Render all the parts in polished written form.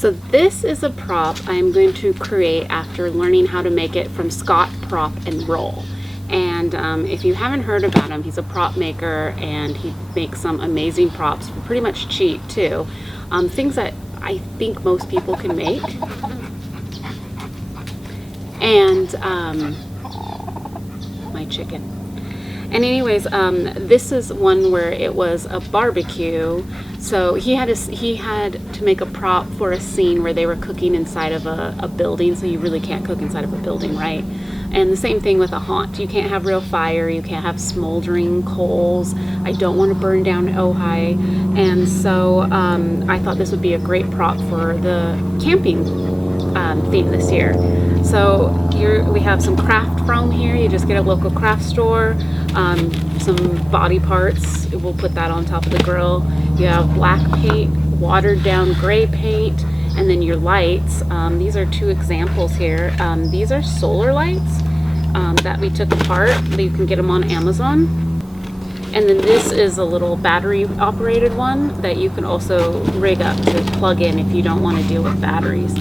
So this is a prop I'm going to create after learning how to make it from Scott Prop and Roll. And if you haven't heard about him, he's a prop maker and he makes some amazing props for pretty much cheap too. Things that I think most people can make. And my chicken. And anyways, this is one where it was a barbecue. So he had to make a prop for a scene where they were cooking inside of a building. So you really can't cook inside of a building, right? And the same thing with a haunt. You can't have real fire. You can't have smoldering coals. I don't want to burn down Ojai. And so I thought this would be a great prop for the camping theme this year. So here we have some craft foam here. You just get a local craft store. Some body parts. We'll put that on top of the grill. You have black paint, watered down gray paint, and then your lights. These are two examples here. These are solar lights that we took apart. You can get them on Amazon. And then this is a little battery operated one that you can also rig up to plug in if you don't want to deal with batteries.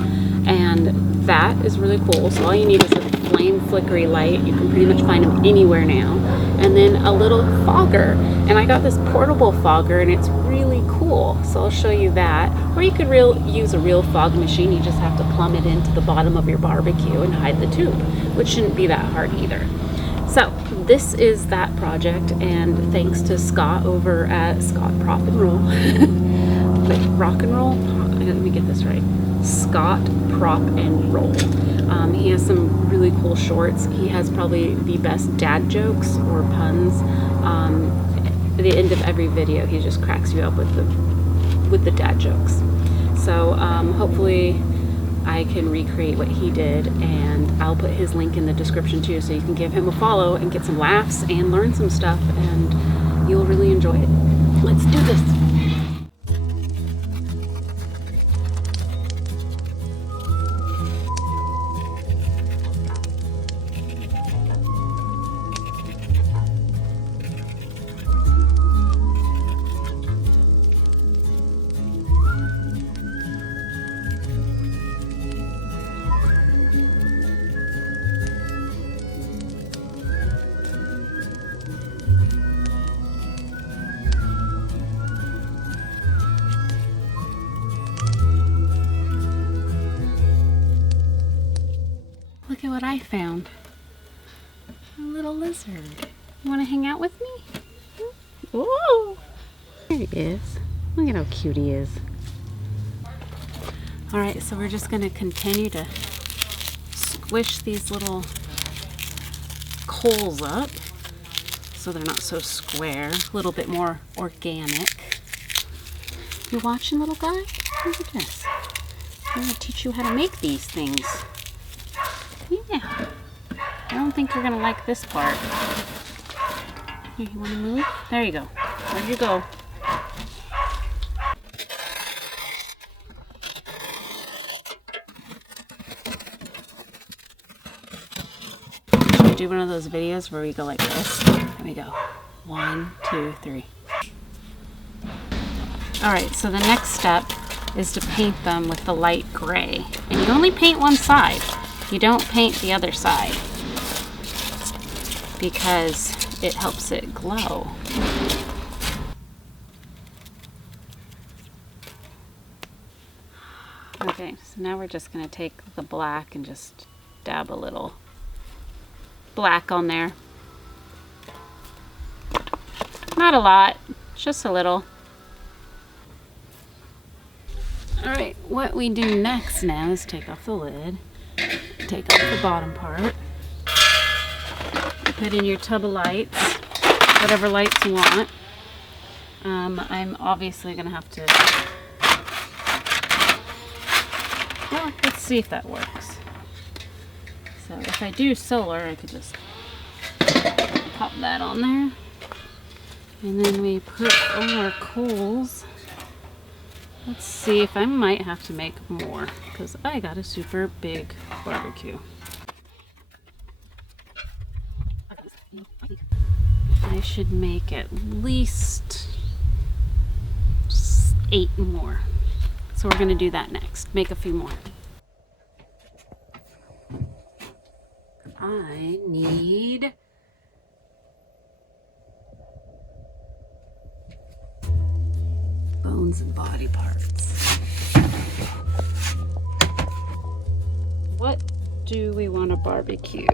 And that is really cool. So all you need is a flame flickery light. You can pretty much find them anywhere now. And then a little fogger. And I got this portable fogger and it's really cool. So I'll show you that. Or you could use a real fog machine. You just have to plumb it into the bottom of your barbecue and hide the tube, which shouldn't be that hard either. So this is that project, and thanks to Scott over at Scott Prop and Roll. Wait, Rock and Roll? Let me get this right. Scott Prop and Roll. He has some really cool shorts. He has probably the best dad jokes or puns. At the end of every video, he just cracks you up with the dad jokes. So hopefully I can recreate what he did, and I'll put his link in the description too, so you can give him a follow and get some laughs and learn some stuff, and you'll really enjoy it. Let's do this. Look at what I found. A little lizard. You want to hang out with me? Whoa! There he is. Look at how cute he is. Alright, so we're just going to continue to squish these little coals up so they're not so square. A little bit more organic. You watching, little guy? Look at this. I'm going to teach you how to make these things. Yeah. I don't think you're going to like this part. Here, you want to move? There you go. There you go. Should we do one of those videos where we go like this? Here we go. 1, 2, 3. Alright, so the next step is to paint them with the light gray. And you only paint one side. You don't paint the other side because it helps it glow. Okay, so now we're just going to take the black and just dab a little black on there. Not a lot, just a little. Alright, what we do next now is take off the lid. Take off the bottom part. Put in your tub of lights, whatever lights you want. I'm obviously going to have to... Well, let's see if that works. So if I do solar, I could just pop that on there. And then we put all our coals. Let's see if I might have to make more, because I got a super big barbecue. I should make at least 8 more. So we're going to do that next. Make a few more. I need bones and body parts. What do we want to barbecue?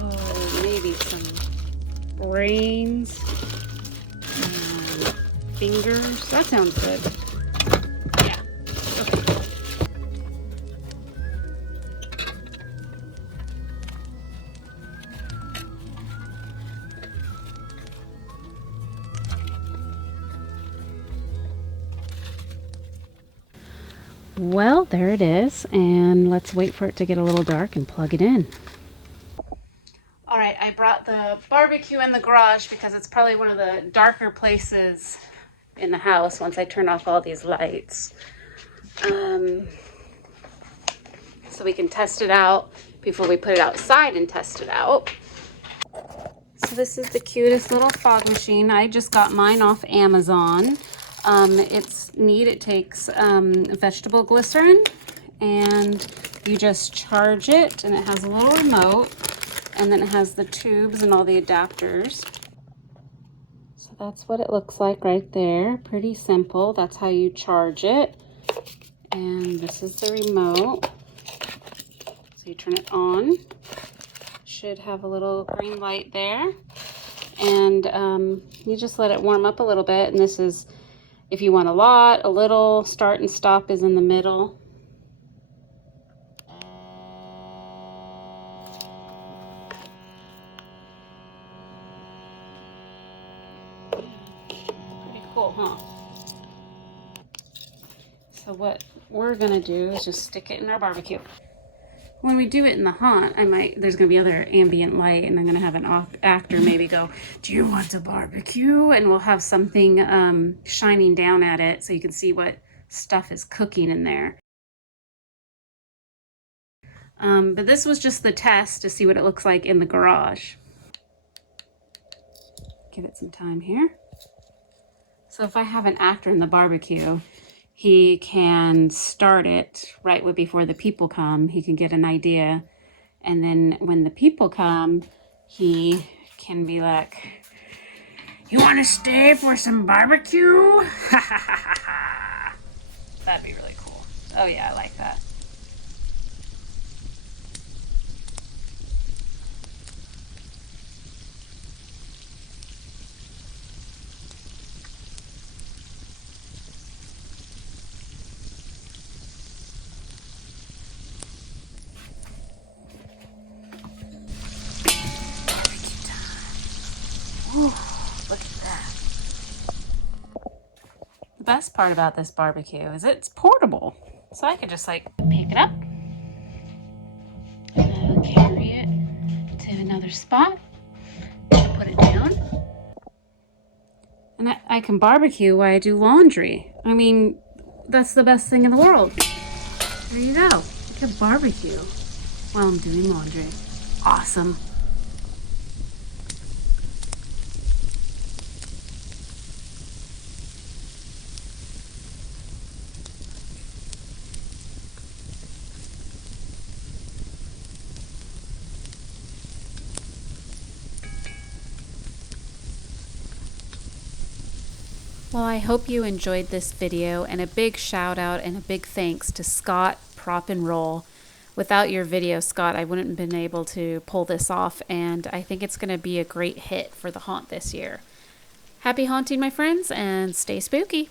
Oh, maybe some brains and fingers. That sounds good. Yeah. Okay. Well, there it is, and let's wait for it to get a little dark and plug it in. All right, I brought the barbecue in the garage because it's probably one of the darker places in the house once I turn off all these lights. So we can test it out before we put it outside and test it out. So this is the cutest little fog machine. I just got mine off Amazon. It's neat. It takes vegetable glycerin and you just charge it, and it has a little remote, and then it has the tubes and all the adapters. So that's what it looks like right there. Pretty simple. That's how you charge it. And this is the remote. So you turn it on. Should have a little green light there. And you just let it warm up a little bit. And this is if you want a lot, a little. Start and stop is in the middle. Pretty cool, huh? So what we're gonna do is just stick it in our barbecue. When we do it in the haunt, there's gonna be other ambient light, and I'm gonna have an actor maybe go, "Do you want to barbecue?" And we'll have something shining down at it so you can see what stuff is cooking in there. But this was just the test to see what it looks like in the garage. Give it some time here. So if I have an actor in the barbecue, he can start it right before the people come. He can get an idea. And then when the people come, he can be like, "You want to stay for some barbecue?" That'd be really cool. Oh yeah, I like that. Ooh, look at that. The best part about this barbecue is it's portable. So I could just like pick it up and carry it to another spot, put it down. And I can barbecue while I do laundry. I mean, that's the best thing in the world. There you go. I can barbecue while I'm doing laundry. Awesome. Well, I hope you enjoyed this video, and a big shout out and a big thanks to Scott Prop and Roll. Without your video, Scott, I wouldn't have been able to pull this off, and I think it's going to be a great hit for the haunt this year. Happy haunting, my friends, and stay spooky.